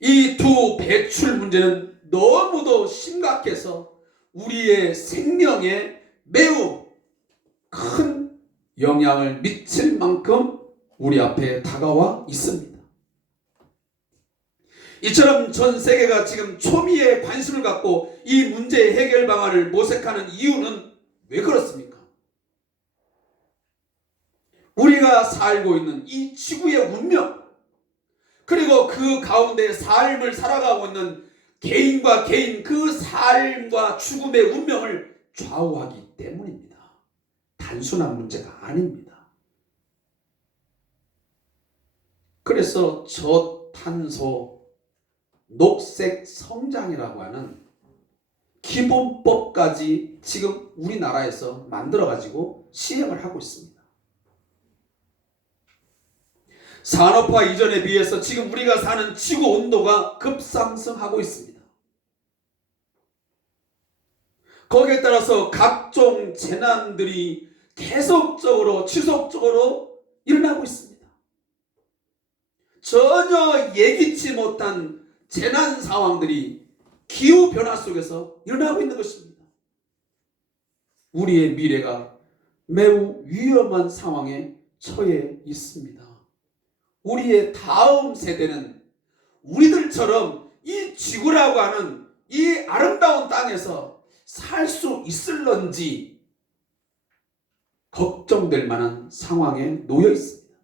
이 두 배출 문제는 너무도 심각해서 우리의 생명에 매우 큰 영향을 미칠 만큼 우리 앞에 다가와 있습니다. 이처럼 전 세계가 지금 초미의 관심을 갖고 이 문제의 해결 방안을 모색하는 이유는 왜 그렇습니까? 우리가 살고 있는 이 지구의 운명, 그리고 그 가운데 삶을 살아가고 있는 개인과 개인 그 삶과 죽음의 운명을 좌우하기 때문입니다. 단순한 문제가 아닙니다. 그래서 저탄소 녹색 성장이라고 하는 기본법까지 지금 우리나라에서 만들어가지고 시행을 하고 있습니다. 산업화 이전에 비해서 지금 우리가 사는 지구 온도가 급상승하고 있습니다. 거기에 따라서 각종 재난들이 계속적으로 지속적으로 일어나고 있습니다. 전혀 예기치 못한 재난 상황들이 기후변화 속에서 일어나고 있는 것입니다. 우리의 미래가 매우 위험한 상황에 처해 있습니다. 우리의 다음 세대는 우리들처럼 이 지구라고 하는 이 아름다운 땅에서 살 수 있을런지 걱정될 만한 상황에 놓여 있습니다.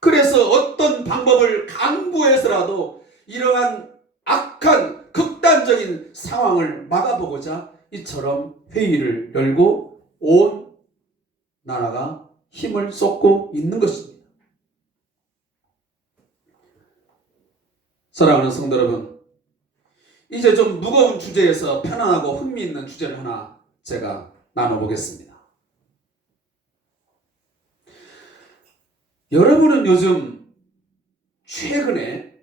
그래서 어떤 방법을 강구해서라도 이러한 악한 극단적인 상황을 막아보고자 이처럼 회의를 열고 온 나라가 힘을 쏟고 있는 것입니다. 사랑하는 성도 여러분, 이제 좀 무거운 주제에서 편안하고 흥미있는 주제를 하나 제가 나눠보겠습니다. 여러분은 요즘 최근에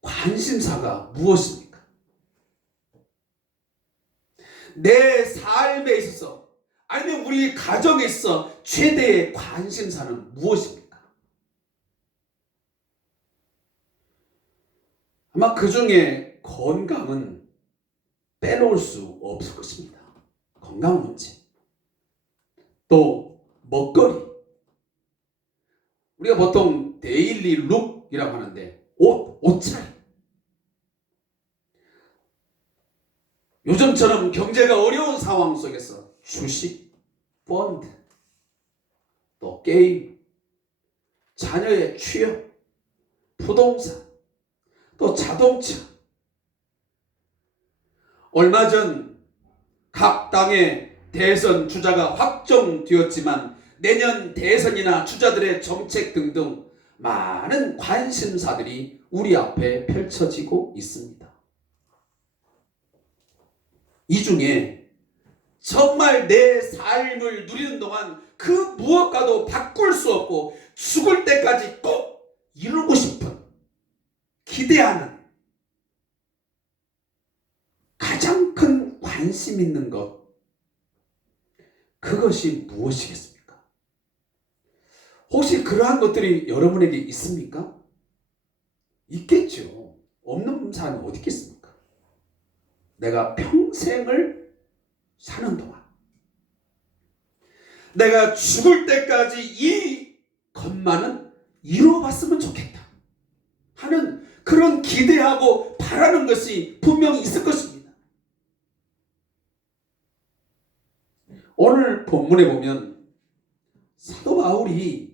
관심사가 무엇입니까? 내 삶에 있어서 아니면 우리 가정에 있어 최대의 관심사는 무엇입니까? 아마 그 중에 건강은 빼놓을 수 없을 것입니다. 건강 문제. 또 먹거리. 우리가 보통 데일리 룩이라고 하는데 옷차림. 요즘처럼 경제가 어려운 상황 속에서 주식, 펀드, 또 게임, 자녀의 취업, 부동산, 또 자동차. 얼마 전 각 당의 대선 주자가 확정되었지만 내년 대선이나 주자들의 정책 등등 많은 관심사들이 우리 앞에 펼쳐지고 있습니다. 이 중에 정말 내 삶을 누리는 동안 그 무엇과도 바꿀 수 없고 죽을 때까지 꼭 이루고 싶은, 기대하는 가장 큰 관심 있는 것, 그것이 무엇이겠습니까? 혹시 그러한 것들이 여러분에게 있습니까? 있겠죠. 없는 사람이 어디 있겠습니까? 내가 평생을 사는 동안 내가 죽을 때까지 이 것만은 이루어봤으면 좋겠다 하는 그런 기대하고 바라는 것이 분명히 있을 것입니다. 오늘 본문에 보면 사도 바울이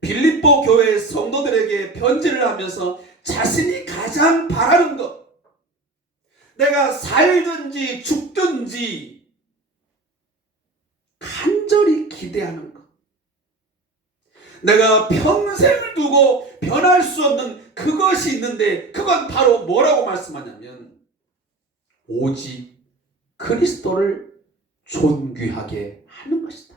빌립보 교회 성도들에게 편지를 하면서 자신이 가장 바라는 것, 내가 살든지 죽든지 간절히 기대하는 것, 내가 평생을 두고 변할 수 없는 그것이 있는데 그건 바로 뭐라고 말씀하냐면 오직 그리스도를 존귀하게 하는 것이다.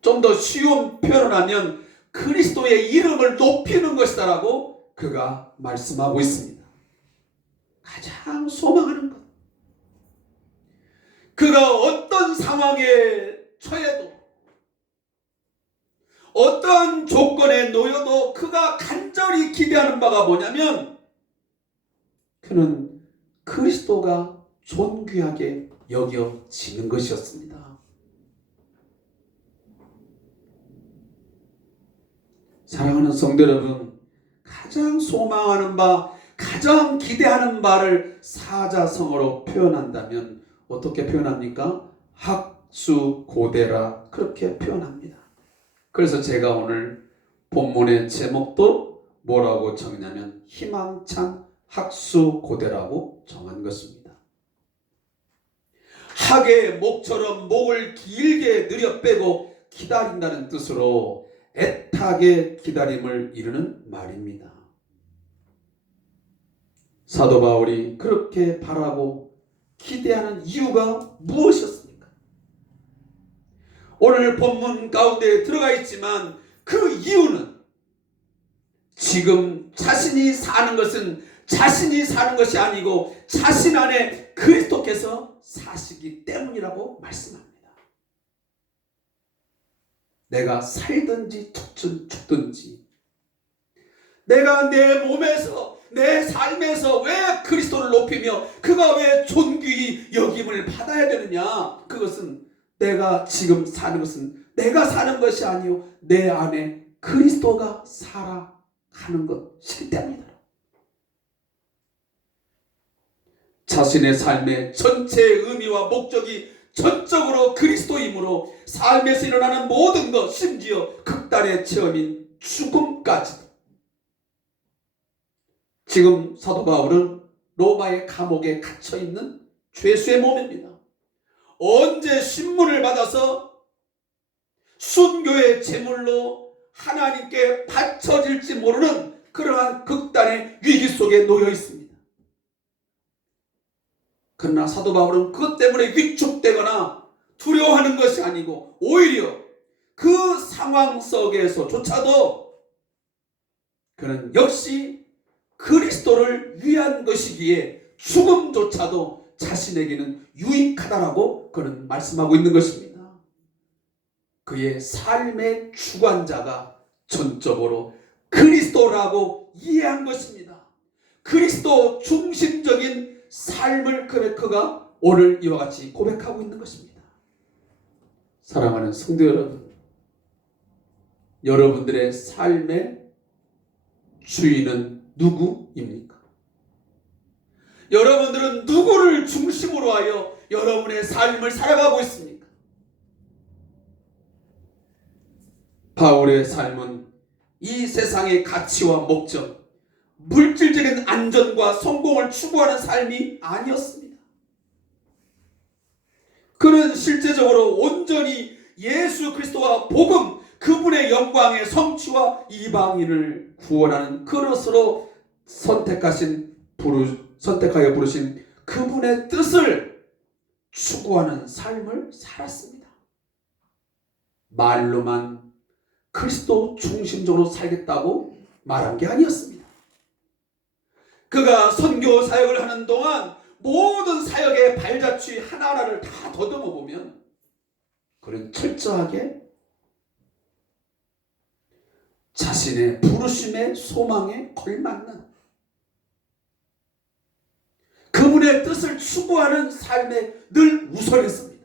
좀 더 쉬운 표현을 하면 그리스도의 이름을 높이는 것이다 라고 그가 말씀하고 있습니다. 가장 소망하는 것, 그가 어떤 상황에 처해도, 어떠한 조건에 놓여도 그가 간절히 기대하는 바가 뭐냐면 그는 그리스도가 존귀하게 여겨지는 것이었습니다. 사랑하는 성도 여러분, 가장 소망하는 바, 가장 기대하는 바를 사자성어로 표현한다면 어떻게 표현합니까? 학수고대라 그렇게 표현합니다. 그래서 제가 오늘 본문의 제목도 뭐라고 정했냐면 희망찬 학수고대라고 정한 것입니다. 학의 목처럼 목을 길게 들여빼고 기다린다는 뜻으로 애타게 기다림을 이루는 말입니다. 사도 바울이 그렇게 바라고 기대하는 이유가 무엇이었습니까? 오늘 본문 가운데 들어가 있지만 그 이유는 지금 자신이 사는 것은 자신이 사는 것이 아니고 자신 안에 그리스도께서 사시기 때문이라고 말씀합니다. 내가 살든지 죽든지 내가 내 몸에서 내 삶에서 왜 그리스도를 높이며 그가 왜 존귀히 여김을 받아야 되느냐? 그것은 내가 지금 사는 것은 내가 사는 것이 아니요 내 안에 그리스도가 살아가는 것이기 때문이다. 자신의 삶의 전체 의미와 목적이 전적으로 그리스도이므로 삶에서 일어나는 모든 것, 심지어 극단의 체험인 죽음까지도. 지금 사도 바울은 로마의 감옥에 갇혀있는 죄수의 몸입니다. 언제 신문을 받아서 순교의 제물로 하나님께 바쳐질지 모르는 그러한 극단의 위기 속에 놓여 있습니다. 그러나 사도 바울은 그것 때문에 위축되거나 두려워하는 것이 아니고 오히려 그 상황 속에서조차도 그는 역시 그리스도를 위한 것이기에 죽음조차도 자신에게는 유익하다라고 그는 말씀하고 있는 것입니다. 그의 삶의 주관자가 전적으로 그리스도라고 이해한 것입니다. 그리스도 중심적인 삶을 그가 오늘 이와 같이 고백하고 있는 것입니다. 사랑하는 성도 여러분, 여러분들의 삶의 주인은 누구입니까? 여러분들은 누구를 중심으로 하여 여러분의 삶을 살아가고 있습니까? 바울의 삶은 이 세상의 가치와 목적, 물질적인 안전과 성공을 추구하는 삶이 아니었습니다. 그는 실제적으로 온전히 예수 그리스도와 복음, 그분의 영광의 성취와 이방인을 구원하는 그릇으로 선택하여 부르신 그분의 뜻을 추구하는 삶을 살았습니다. 말로만 그리스도 중심적으로 살겠다고 말한 게 아니었습니다. 그가 선교 사역을 하는 동안 모든 사역의 발자취 하나하나를 다 더듬어 보면 그는 철저하게 자신의 부르심의 소망에 걸맞는 그분의 뜻을 추구하는 삶에 늘 우선했습니다.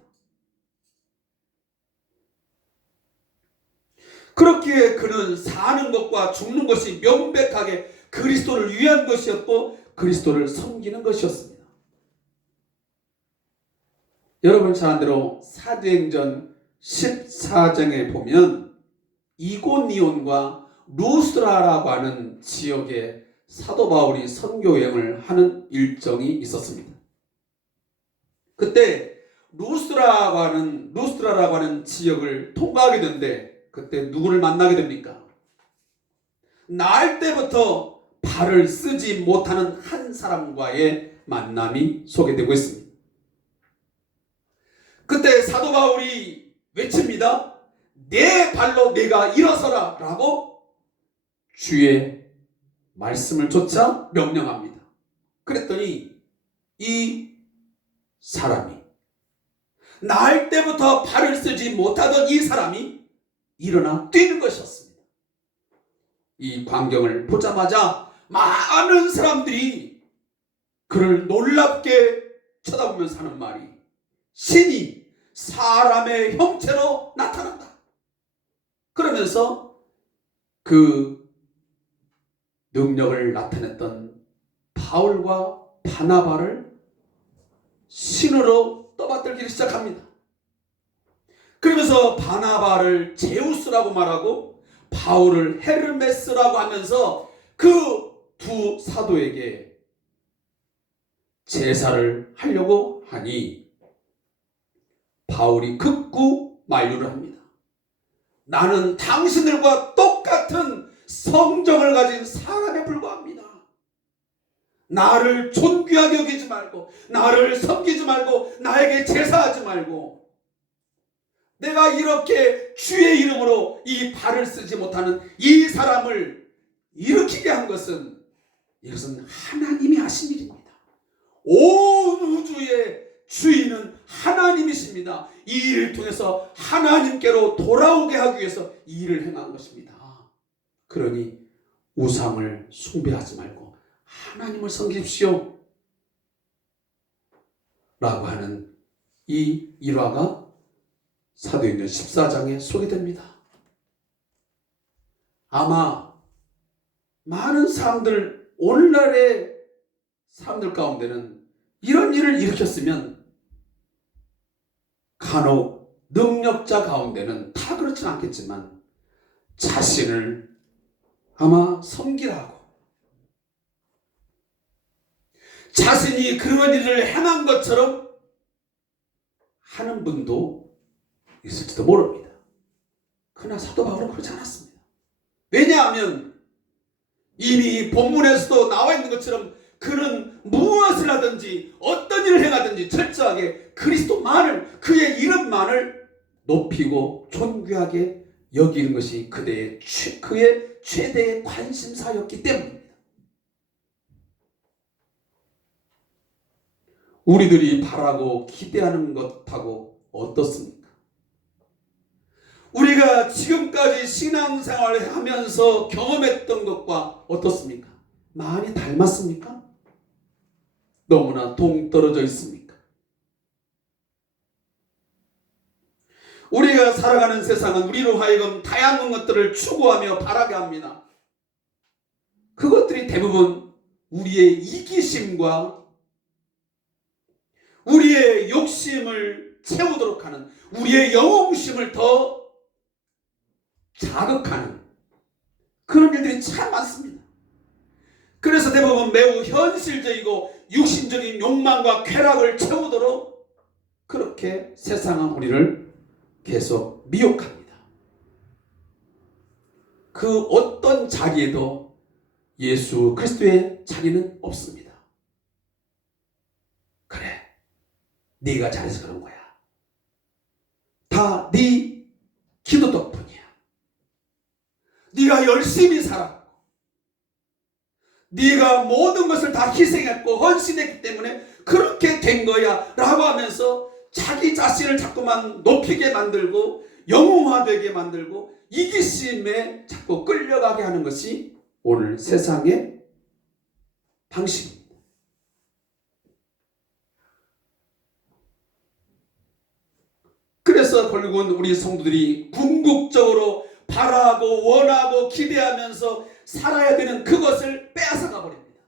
그렇기에 그는 사는 것과 죽는 것이 명백하게 그리스도를 위한 것이었고 그리스도를 섬기는 것이었습니다. 여러분 잘 아는 대로 사도행전 14장에 보면 이고니온과 루스드라라고 하는 지역에 사도 바울이 선교 여행을 하는 일정이 있었습니다. 그때 루스드라라고 하는 지역을 통과하게 되는데 그때 누구를 만나게 됩니까? 날 때부터 발을 쓰지 못하는 한 사람과의 만남이 소개되고 있습니다. 그때 사도 바울이 외칩니다. 내 발로 내가 일어서라 라고 주의 말씀을 조차 명령합니다. 그랬더니 이 사람이 날 때부터 발을 쓰지 못하던 이 사람이 일어나 뛰는 것이었습니다. 이 광경을 보자마자 많은 사람들이 그를 놀랍게 쳐다보면서 하는 말이, 신이 사람의 형체로 나타난다. 그러면서 그 능력을 나타냈던 바울과 바나바를 신으로 떠받들기 시작합니다. 그러면서 바나바를 제우스라고 말하고 바울을 헤르메스라고 하면서 그 두 사도에게 제사를 하려고 하니 바울이 극구 만류를 합니다. 나는 당신들과 똑같은 성정을 가진 사람에 불과합니다. 나를 존귀하게 여기지 말고, 나를 섬기지 말고, 나에게 제사하지 말고, 내가 이렇게 주의 이름으로 이 발을 쓰지 못하는 이 사람을 일으키게 한 것은, 이것은 하나님이 하신 일입니다. 온 우주의 주인은 하나님이십니다. 이 일을 통해서 하나님께로 돌아오게 하기 위해서 이 일을 행한 것입니다. 그러니 우상을 숭배하지 말고 하나님을 섬기십시오 라고 하는 이 일화가 사도행전 14장에 소개됩니다. 아마 많은 사람들, 오늘날의 사람들 가운데는 이런 일을 일으켰으면, 간혹 능력자 가운데는 다 그렇진 않겠지만 자신을 아마 섬기라 하고 자신이 그런 일을 행한 것처럼 하는 분도 있을지도 모릅니다. 그러나 사도 바울은 그렇지 않았습니다. 왜냐하면 이미 본문에서도 나와 있는 것처럼 그는 무엇을 하든지 어떤 일을 행하든지 철저하게 그리스도만을, 그의 이름만을 높이고 존귀하게 여기는 것이 그의 최대의 관심사였기 때문입니다. 우리들이 바라고 기대하는 것하고 어떻습니까? 우리가 지금까지 신앙생활을 하면서 경험했던 것과 어떻습니까? 많이 닮았습니까? 너무나 동떨어져 있습니까? 우리가 살아가는 세상은 우리로 하여금 다양한 것들을 추구하며 바라게 합니다. 그것들이 대부분 우리의 이기심과 우리의 욕심을 채우도록 하는, 우리의 영웅심을 더 자극하는 그런 일들이 참 많습니다. 그래서 대부분 매우 현실적이고 육신적인 욕망과 쾌락을 채우도록 그렇게 세상은 우리를 계속 미혹합니다. 그 어떤 자리에도 예수 그리스도의 자리는 없습니다. 그래, 네가 잘해서 그런 거야. 다 네 기도 덕분이야. 네가 열심히 살았고, 네가 모든 것을 다 희생했고 헌신했기 때문에 그렇게 된 거야 라고 하면서 자기 자신을 자꾸만 높이게 만들고 영웅화되게 만들고 이기심에 자꾸 끌려가게 하는 것이 오늘 세상의 방식입니다. 그래서 결국은 우리 성도들이 궁극적으로 바라고 원하고 기대하면서 살아야 되는 그것을 빼앗아가 버립니다.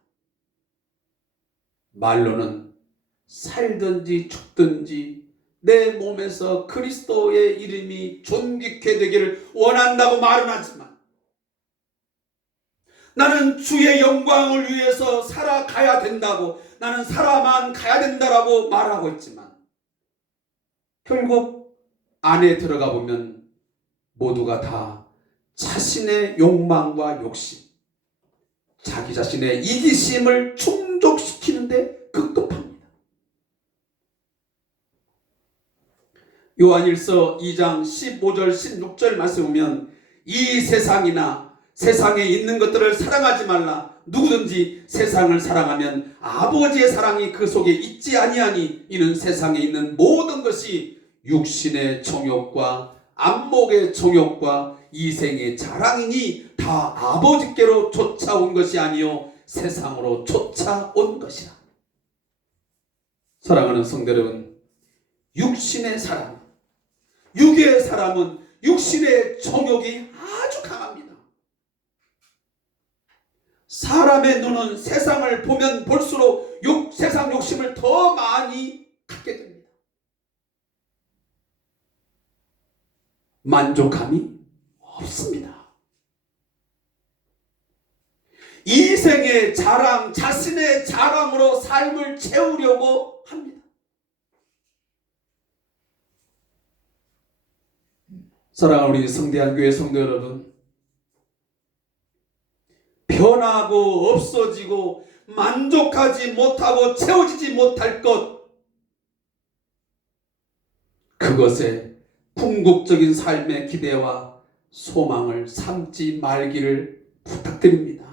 말로는 살든지 죽든지 내 몸에서 그리스도의 이름이 존귀케 되기를 원한다고 말은 하지만, 나는 주의 영광을 위해서 살아가야 된다고, 나는 살아만 가야 된다라고 말하고 있지만, 결국 안에 들어가 보면 모두가 다 자신의 욕망과 욕심, 자기 자신의 이기심을 충족시키는데 급급합니다. 요한일서 2장 15절 16절 말씀 보면, 이 세상이나 세상에 있는 것들을 사랑하지 말라. 누구든지 세상을 사랑하면 아버지의 사랑이 그 속에 있지 아니하니, 이는 세상에 있는 모든 것이 육신의 정욕과 안목의 정욕과 이생의 자랑이니 다 아버지께로 쫓아온 것이 아니요 세상으로 쫓아온 것이라. 사랑하는 성도 여러분, 육신의 사람, 육의 사람은 육신의 정욕이 아주 강합니다. 사람의 눈은 세상을 보면 볼수록 세상 욕심을 더 많이 갖게 됩니다. 만족함이 없습니다. 이생의 자랑, 자신의 자랑으로 삶을 채우려고 합니다. 사랑하는 우리 성대한 교회 성도 여러분, 변하고 없어지고 만족하지 못하고 채워지지 못할 것, 그것에 궁극적인 삶의 기대와 소망을 삼지 말기를 부탁드립니다.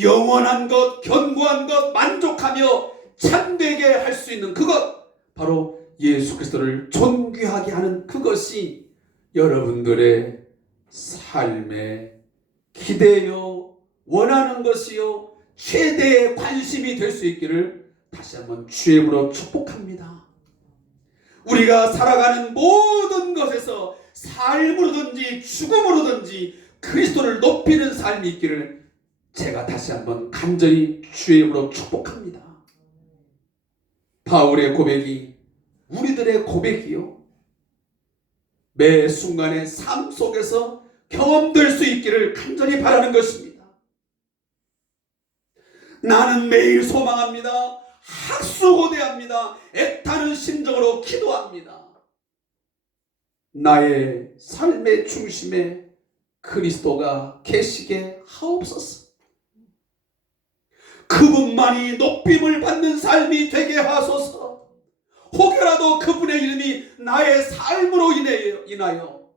영원한 것, 견고한 것, 만족하며 참되게 할 수 있는 그것, 바로 예수 그리스도를 존귀하게 하는 그것이 여러분들의 삶의 기대요, 원하는 것이요, 최대의 관심이 될 수 있기를 다시 한번 주의 이름으로 축복합니다. 우리가 살아가는 모든 것에서 삶으로든지 죽음으로든지 그리스도를 높이는 삶이 있기를 제가 다시 한번 간절히 주의 이름으로 축복합니다. 바울의 고백이 우리들의 고백이요, 매 순간의 삶 속에서 경험될 수 있기를 간절히 바라는 것입니다. 나는 매일 소망합니다. 학수고대합니다. 애타는 심정으로 기도합니다. 나의 삶의 중심에 그리스도가 계시게 하옵소서. 그분만이 높임을 받는 삶이 되게 하소서. 혹여라도 그분의 이름이 나의 삶으로 인하여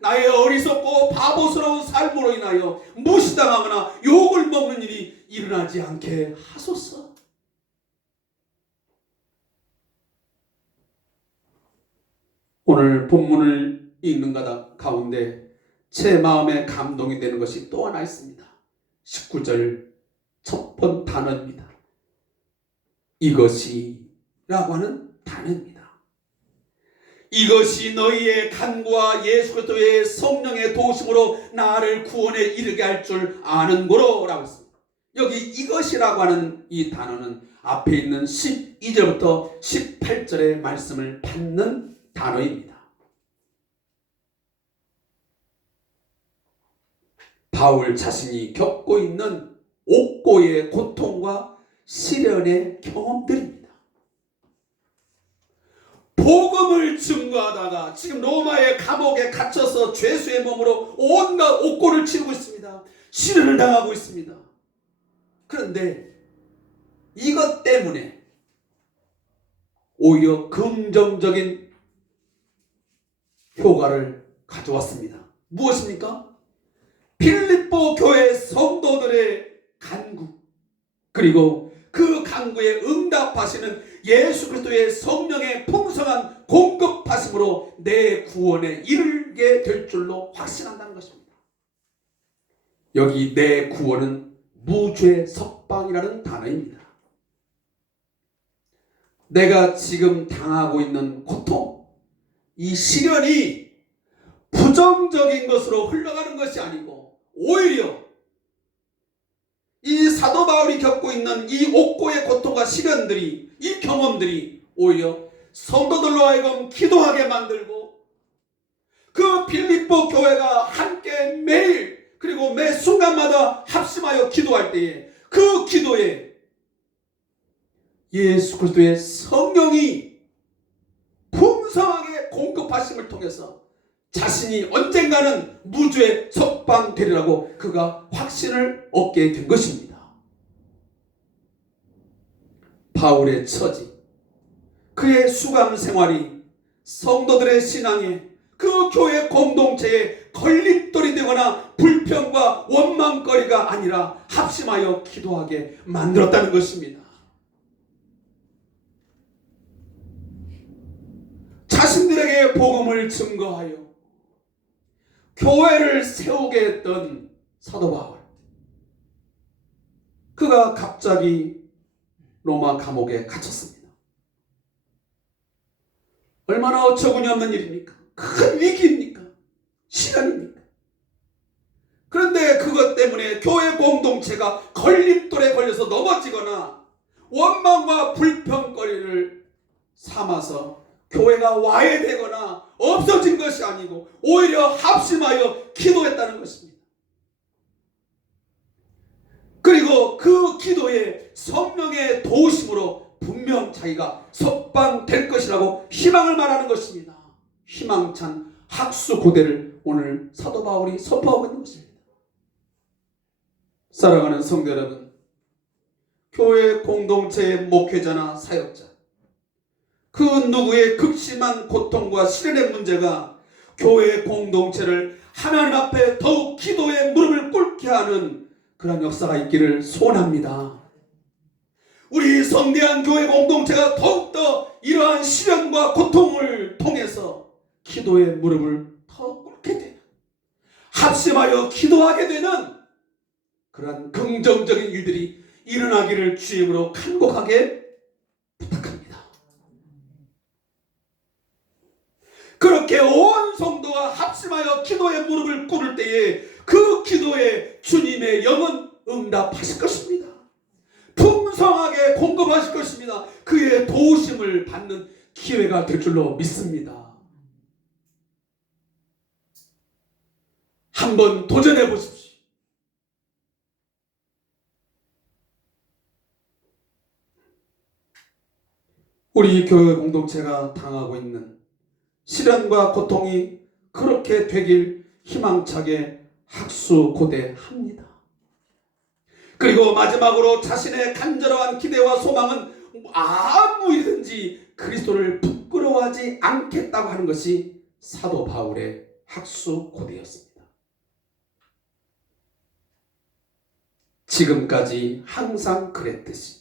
나의 어리석고 바보스러운 삶으로 인하여 무시당하거나 욕을 먹는 일이 일어나지 않게 하소서. 오늘 본문을 읽는 가운데 제 마음에 감동이 되는 것이 또 하나 있습니다. 19절 첫 번 단어입니다. 이것이 라고 하는 단어입니다. 이것이 너희의 간구와 예수 그리스도의 성령의 도우심으로 나를 구원에 이르게 할 줄 아는고로 라고 했습니다. 여기 이것이라고 하는 이 단어는 앞에 있는 12절부터 18절의 말씀을 받는 단어입니다. 바울 자신이 겪고 있는 옥고의 고통과 시련의 경험들입니다. 복음을 증거하다가 지금 로마의 감옥에 갇혀서 죄수의 몸으로 온갖 옥고를 치르고 있습니다. 시련을 당하고 있습니다. 그런데 이것 때문에 오히려 긍정적인 효과를 가져왔습니다. 무엇입니까? 필립보 교회 성도들의 간구, 그리고 그 간구에 응답하시는 예수 그리스도의 성령의 풍성한 공급하심으로 내 구원에 이르게 될 줄로 확신한다는 것입니다. 여기 내 구원은 무죄 석방이라는 단어입니다. 내가 지금 당하고 있는 고통, 이 시련이 부정적인 것으로 흘러가는 것이 아니고 오히려 이 사도 바울이 겪고 있는 이 옥고의 고통과 시련들이, 이 경험들이 오히려 성도들로 하여금 기도하게 만들고, 그 필립보 교회가 함께 매일 그리고 매 순간마다 합심하여 기도할 때에 그 기도에 예수 그리스도의 성령이 풍성하게 공급하심을 통해서 자신이 언젠가는 무죄 석방되리라고 그가 확신을 얻게 된 것입니다. 바울의 처지, 그의 수감 생활이 성도들의 신앙에, 그 교회 공동체에 걸림돌이 되거나 불평과 원망거리가 아니라 합심하여 기도하게 만들었다는 것입니다. 자신들의 세상에게 복음을 증거하여 교회를 세우게 했던 사도 바울, 그가 갑자기 로마 감옥에 갇혔습니다. 얼마나 어처구니 없는 일입니까? 큰 위기입니까? 시련입니까? 그런데 그것 때문에 교회 공동체가 걸림돌에 걸려서 넘어지거나 원망과 불평거리를 삼아서 교회가 와해되거나 없어진 것이 아니고 오히려 합심하여 기도했다는 것입니다. 그리고 그 기도에 성령의 도우심으로 분명 자기가 석방될 것이라고 희망을 말하는 것입니다. 희망찬 학수고대를 오늘 사도 바울이 선포하고 있는 것입니다. 사랑하는 성도 여러분, 교회 공동체의 목회자나 사역자, 그 누구의 극심한 고통과 시련의 문제가 교회 공동체를 하나님 앞에 더욱 기도의 무릎을 꿇게 하는 그런 역사가 있기를 소원합니다. 우리 성대한 교회 공동체가 더욱더 이러한 시련과 고통을 통해서 기도의 무릎을 더 꿇게 되는, 합심하여 기도하게 되는 그런 긍정적인 일들이 일어나기를 주임으로 간곡하게 부탁합니다. 그렇게 온 성도가 합심하여 기도의 무릎을 꿇을 때에 그 기도에 주님의 영은 응답하실 것입니다. 풍성하게 공급하실 것입니다. 그의 도우심을 받는 기회가 될 줄로 믿습니다. 한번 도전해 보십시오. 우리 교회 공동체가 당하고 있는 시련과 고통이 그렇게 되길 희망차게 학수고대합니다. 그리고 마지막으로 자신의 간절한 기대와 소망은 아무 일이든지 그리스도를 부끄러워하지 않겠다고 하는 것이 사도 바울의 학수고대였습니다. 지금까지 항상 그랬듯이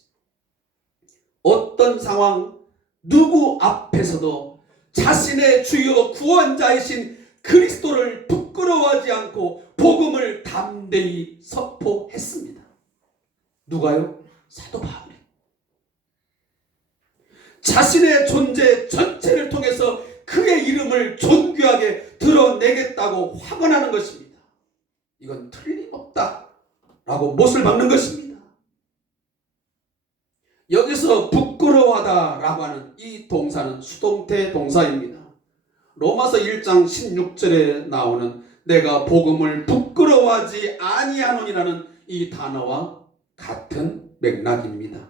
어떤 상황, 누구 앞에서도 자신의 주요 구원자이신 그리스도를 부끄러워하지 않고 복음을 담대히 선포했습니다. 누가요? 사도 바울이. 자신의 존재 전체를 통해서 그의 이름을 존귀하게 드러내겠다고 확언하는 것입니다. 이건 틀림없다라고 못을 박는 것입니다. 여기서 부끄러워하다라고 하는 이 동사는 수동태 동사입니다. 로마서 1장 16절에 나오는 내가 복음을 부끄러워하지 아니하노니라는 이 단어와 같은 맥락입니다.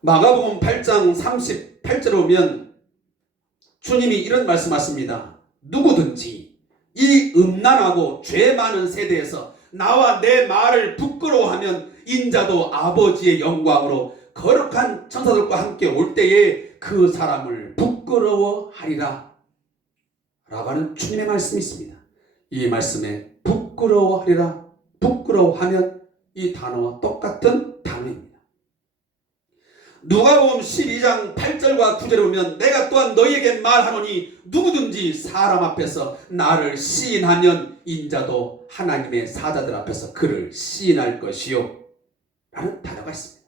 마가복음 8장 38절에 오면 주님이 이런 말씀하십니다. 누구든지 이 음란하고 죄 많은 세대에서 나와 내 말을 부끄러워하면 인자도 아버지의 영광으로 거룩한 천사들과 함께 올 때에 그 사람을 부끄러워하리라 라고 하는 주님의 말씀이 있습니다. 이 말씀에 부끄러워하리라, 부끄러워하면 이 단어와 똑같은 단어입니다. 누가복음 12장 8절과 9절에 보면 내가 또한 너희에게 말하노니 누구든지 사람 앞에서 나를 시인하면 인자도 하나님의 사자들 앞에서 그를 시인할 것이요 라는 단어가 있습니다.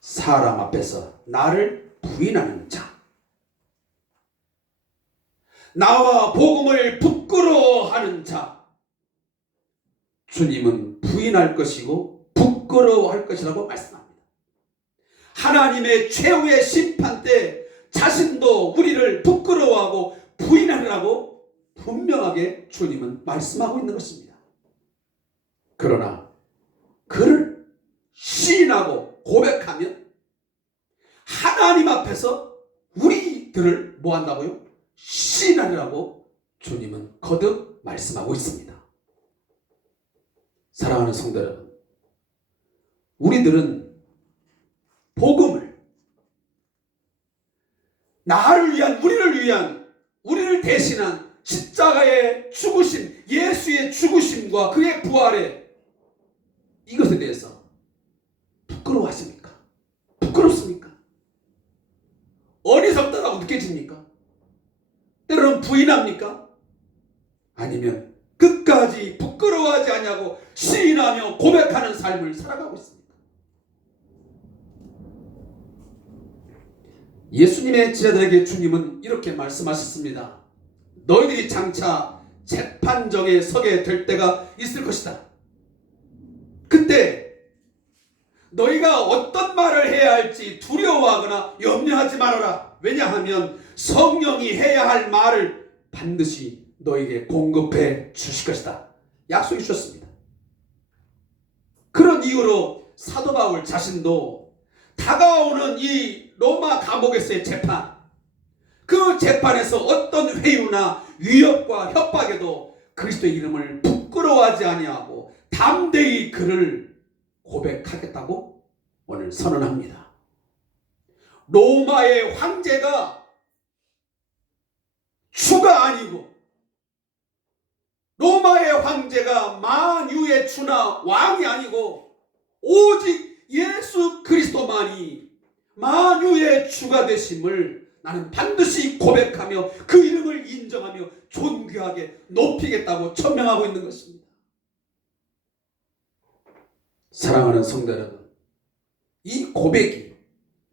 사람 앞에서 나를 부인하는 자, 나와 복음을 부끄러워하는 자, 주님은 부인할 것이고 부끄러워할 것이라고 말씀합니다. 하나님의 최후의 심판 때 자신도 우리를 부끄러워하고 부인하리라고 분명하게 주님은 말씀하고 있는 것입니다. 그러나 그를 시인하고 고백하면 하나님 앞에서 우리들을 뭐 한다고요? 시인하리라고 주님은 거듭 말씀하고 있습니다. 사랑하는 성도 여러분, 우리들은 복음을 나를 위한, 우리를 대신한 십자가의 죽으심, 예수의 죽으심과 그의 부활에 이것에 대해서 부끄러워하십니까? 부끄럽습니까? 벗겨집니까? 때로는 부인합니까? 아니면 끝까지 부끄러워하지 않냐고 시인하며 고백하는 삶을 살아가고 있습니다. 예수님의 제자들에게 주님은 이렇게 말씀하셨습니다. 너희들이 장차 재판정에 서게 될 때가 있을 것이다. 그때 너희가 어떤 말을 해야 할지 두려워하거나 염려하지 말아라. 왜냐하면 성령이 해야 할 말을 반드시 너에게 공급해 주실 것이다. 약속해 주셨습니다. 그런 이유로 사도 바울 자신도 다가오는 이 로마 감옥에서의 재판, 그 재판에서 어떤 회유나 위협과 협박에도 그리스도의 이름을 부끄러워하지 아니하고 담대히 그를 고백하겠다고 오늘 선언합니다. 로마의 황제가 주가 아니고 로마의 황제가 만유의 주나 왕이 아니고 오직 예수 그리스도만이 만유의 주가 되심을 나는 반드시 고백하며 그 이름을 인정하며 존귀하게 높이겠다고 천명하고 있는 것입니다. 사랑하는 성도 여러분, 이 고백이,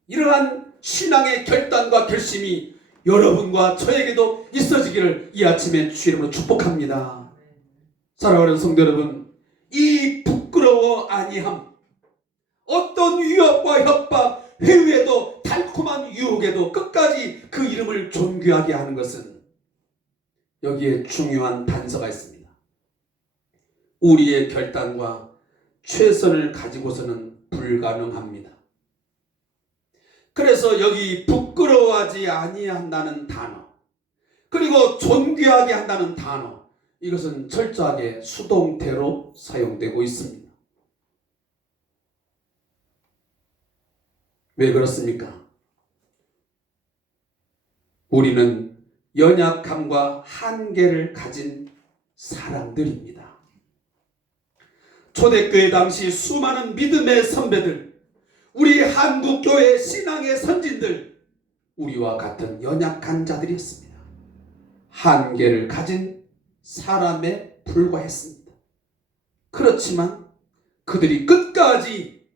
이러한 신앙의 결단과 결심이 여러분과 저에게도 있어지기를 이 아침에 주의 이름으로 축복합니다. 사랑하는 성도 여러분, 이 부끄러워 아니함, 어떤 위협과 협박, 회유에도 달콤한 유혹에도 끝까지 그 이름을 존귀하게 하는 것은 여기에 중요한 단서가 있습니다. 우리의 결단과 최선을 가지고서는 불가능합니다. 그래서 여기 부끄러워하지 아니한다는 단어, 그리고 존귀하게 한다는 단어, 이것은 철저하게 수동태로 사용되고 있습니다. 왜 그렇습니까? 우리는 연약함과 한계를 가진 사람들입니다. 초대교회 당시 수많은 믿음의 선배들, 우리 한국교회 신앙의 선진들, 우리와 같은 연약한 자들이었습니다. 한계를 가진 사람에 불과했습니다. 그렇지만 그들이 끝까지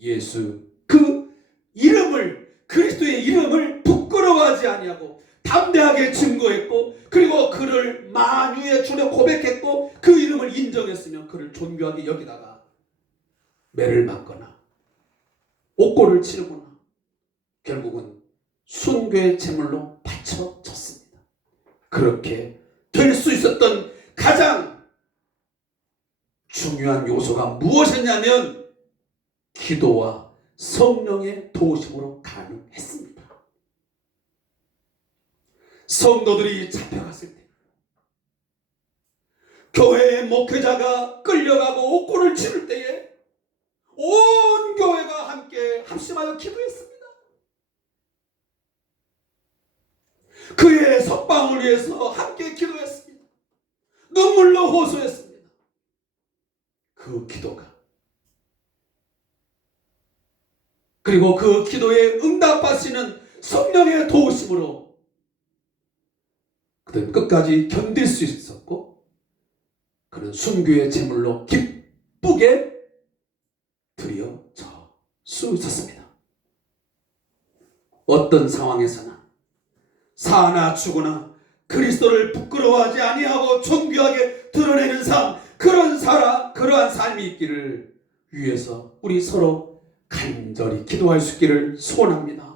예수 그 이름을, 그리스도의 이름을 부끄러워하지 아니하고 담대하게 증거했고, 그리고 그를 만유의 주로 고백했고, 그 이름을 인정했으며 그를 존귀하게 여기다가 매를 맞거나 옥고를 치르거나 결국은 순교의 제물로 바쳐졌습니다. 그렇게 될 수 있었던 가장 중요한 요소가 무엇이었냐면 기도와 성령의 도우심으로 가능했습니다. 성도들이 잡혀갔을 때, 교회의 목회자가 끌려가고 옥고를 치를 때에 온 교회가 함께 합심하여 기도했습니다. 그의 석방을 위해서 함께 기도했습니다. 눈물로 호소했습니다. 그 기도가, 그리고 그 기도에 응답하시는 성령의 도우심으로 그들은 끝까지 견딜 수 있었고, 그는 순교의 제물로 기쁘게 드려져 수 있었습니다. 어떤 상황에서나 사나 죽으나 그리스도를 부끄러워하지 아니하고 존귀하게 드러내는 삶, 그러한 삶이 있기를 위해서 우리 서로 간절히 기도할 수 있기를 소원합니다.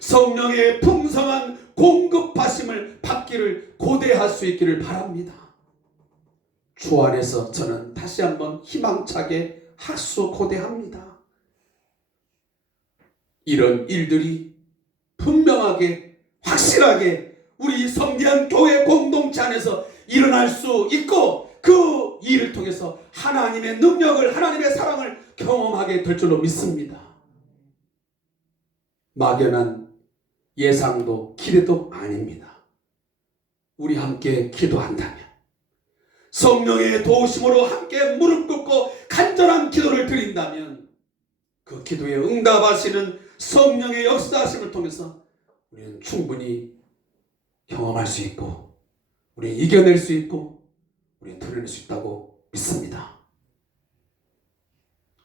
성령의 풍성한 공급하심을 받기를 고대할 수 있기를 바랍니다. 주 안에서 저는 다시 한번 희망차게 학수고대합니다. 이런 일들이 분명하게 확실하게 우리 성대한 교회 공동체 안에서 일어날 수 있고, 그 일을 통해서 하나님의 능력을, 하나님의 사랑을 경험하게 될 줄로 믿습니다. 막연한 예상도 기대도 아닙니다. 우리 함께 기도한다면, 성령의 도우심으로 함께 무릎 꿇고 간절한 기도를 드린다면, 그 기도에 응답하시는 성령의 역사하심을 통해서 우리는 충분히 경험할 수 있고 우리는 이겨낼 수 있고 우리는 드러낼 수 있다고 믿습니다.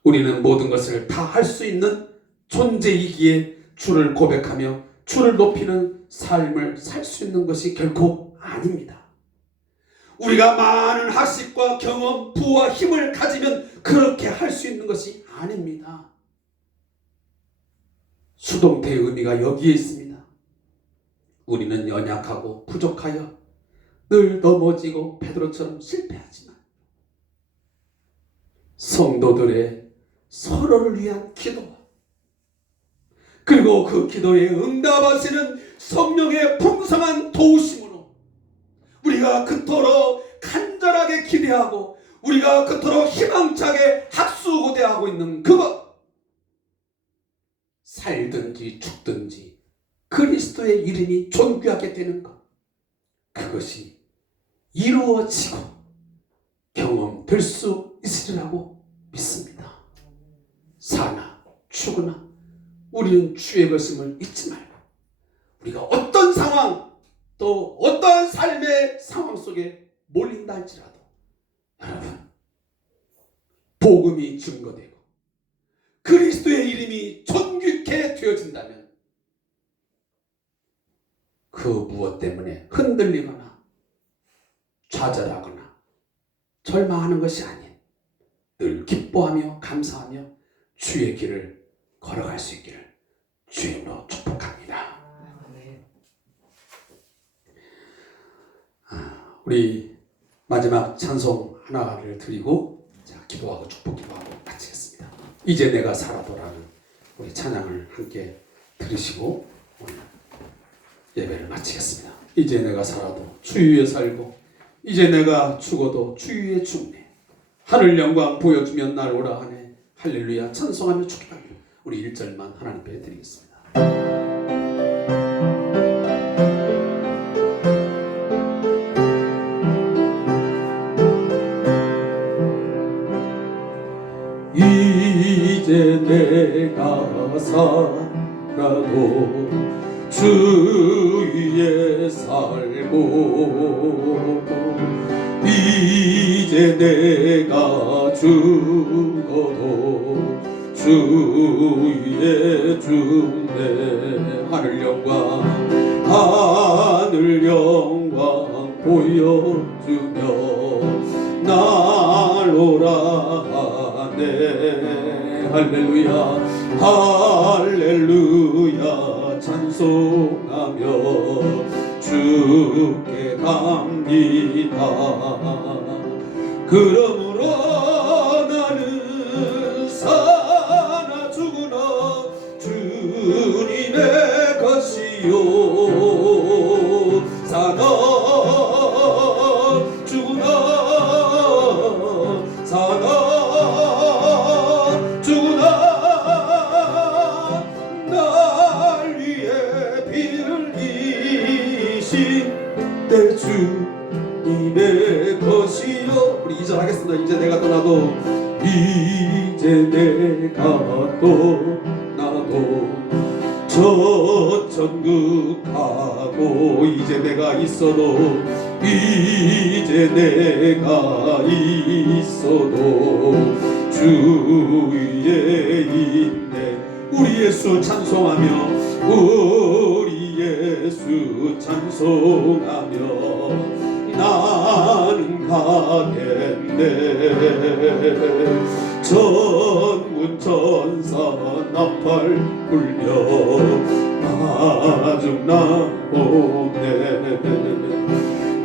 우리는 모든 것을 다 할 수 있는 존재이기에 주를 고백하며 주를 높이는 삶을 살 수 있는 것이 결코 아닙니다. 우리가 많은 학식과 경험, 부와 힘을 가지면 그렇게 할 수 있는 것이 아닙니다. 수동태의 의미가 여기에 있습니다. 우리는 연약하고 부족하여 늘 넘어지고 베드로처럼 실패하지만 성도들의 서로를 위한 기도 그리고 그 기도에 응답하시는 성령의 풍성한 도우심으로 우리가 그토록 간절하게 기대하고 우리가 그토록 희망차게 학수고대하고 있는 그것, 살든지 죽든지 그리스도의 이름이 존귀하게 되는 것, 그것이 이루어지고 경험될 수 있으리라고 믿습니다. 사나 죽으나 우리는 주의 것임을 잊지 말고 우리가 어떤 상황 또 어떠한 삶의 상황 속에 몰린다 할지라도 여러분 복음이 증거되고 그리스도의 이름이 존귀케 되어진다면 그 무엇 때문에 흔들리거나 좌절하거나 절망하는 것이 아닌 늘 기뻐하며 감사하며 주의 길을 걸어갈 수 있기를 주님으로 축복합니다. 우리 마지막 찬송 하나를 드리고 기도하고 축복 기도하고 마치겠습니다. 이제 내가 살아도라는 우리 찬양을 함께 들으시고 오늘 예배를 마치겠습니다. 이제 내가 살아도 주 위에 살고 이제 내가 죽어도 주 위에 죽네. 하늘 영광 보여주면 날 오라 하네. 할렐루야 찬송하며 축복합니다. 우리 1절만 하나님께 드리겠습니다. 이제 내가 살아도 주 위에 살고 이제 내가 죽어도 주 위에 죽네. 하늘 영광 보여주며 날 오라 하네. 할렐루야 할렐루야 찬송하며 주께 갑니다. 그러므로 나는 사나 죽으나 주님의 것이요 사나 죽으나 사나 죽으나 날 위해 피를 흘리신 내 주님의 것이요. 우리 2절 하겠습니다. 이제 내가 떠나도 이제 내가 떠나도 저 천국 가고 이제 내가 있어도 이제 내가 있어도 주 위에 있네. 우리 예수 찬송하며 우리 예수 찬송하며 나는 가겠네. 천문천사 나팔 불며 마중 나오네.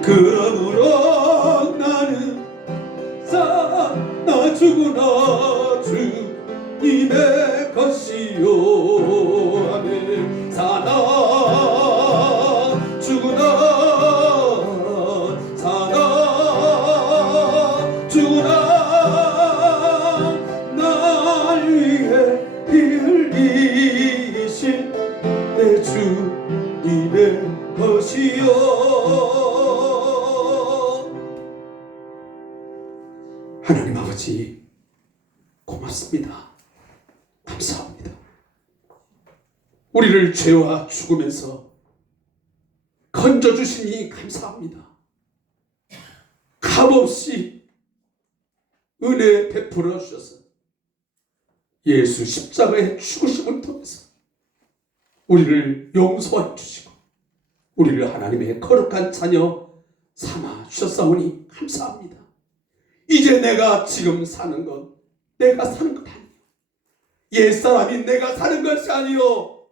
그러므로 나는 사나 죽으나 주님의 것이요 아멘. 사나 죽으나 사나 죽으나 날 위해 피 흘리신 내 주님의 것이요. 하나님 아버지 고맙습니다. 감사합니다. 우리를 죄와 죽음에서 건져주시니 감사합니다. 값없이 은혜 베풀어 주셔서 예수 십자가의 죽으심을 통해서 우리를 용서해 주시고 우리를 하나님의 거룩한 자녀 삼아 주셨사오니 감사합니다. 이제 내가 지금 사는 것 내가 사는 것 아니요 옛사람이 내가 사는 것이 아니요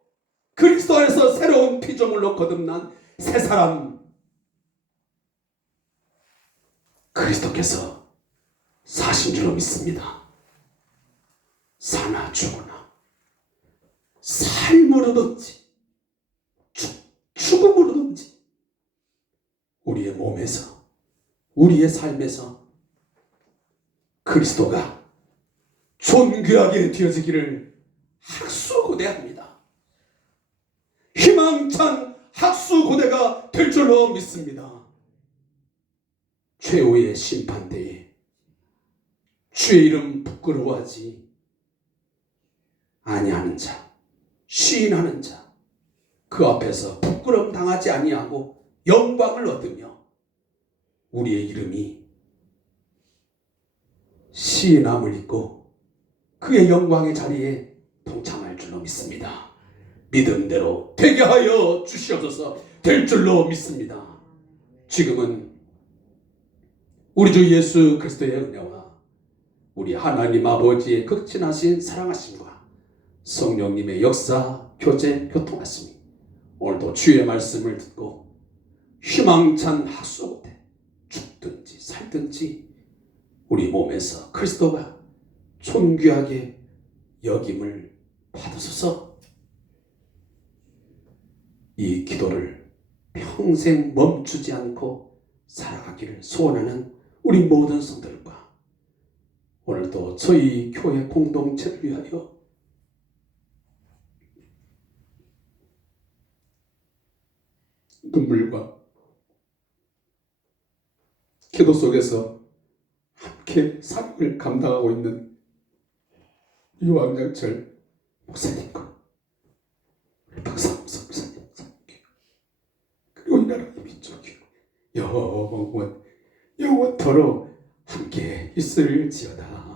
그리스도 안에서 새로운 피조물로 거듭난 새 사람 그리스도께서 사신 줄로 믿습니다. 사나 죽으나 삶으로든지 죽음으로든지 우리의 몸에서 우리의 삶에서 그리스도가 존귀하게 되어지기를 학수고대합니다. 희망찬 학수고대가 될 줄로 믿습니다. 최후의 심판대에 주의 이름 부끄러워하지 아니하는 자, 시인하는 자, 그 앞에서 부끄러움 당하지 아니하고 영광을 얻으며 우리의 이름이 시인함을 입고 그의 영광의 자리에 동참할 줄로 믿습니다. 믿음대로 되게 하여 주시옵소서. 될 줄로 믿습니다. 지금은 우리 주 예수 그리스도의 은혜와 우리 하나님 아버지의 극진하신 사랑하심과 성령님의 역사, 교제, 교통하심이 오늘도 주의 말씀을 듣고 희망찬 학수고대 죽든지 살든지 우리 몸에서 그리스도가 존귀하게 여김을 받으소서. 이 기도를 평생 멈추지 않고 살아가기를 소원하는 우리 모든 성들과 오늘도 저희 교회 공동체를 위하여 눈물과 기도 속에서 함께 사역을 감당하고 있는 이왕장철 목사님과 박상석 목사님 그리고 이 나라의 민족이 영원토록 함께 있을지어다.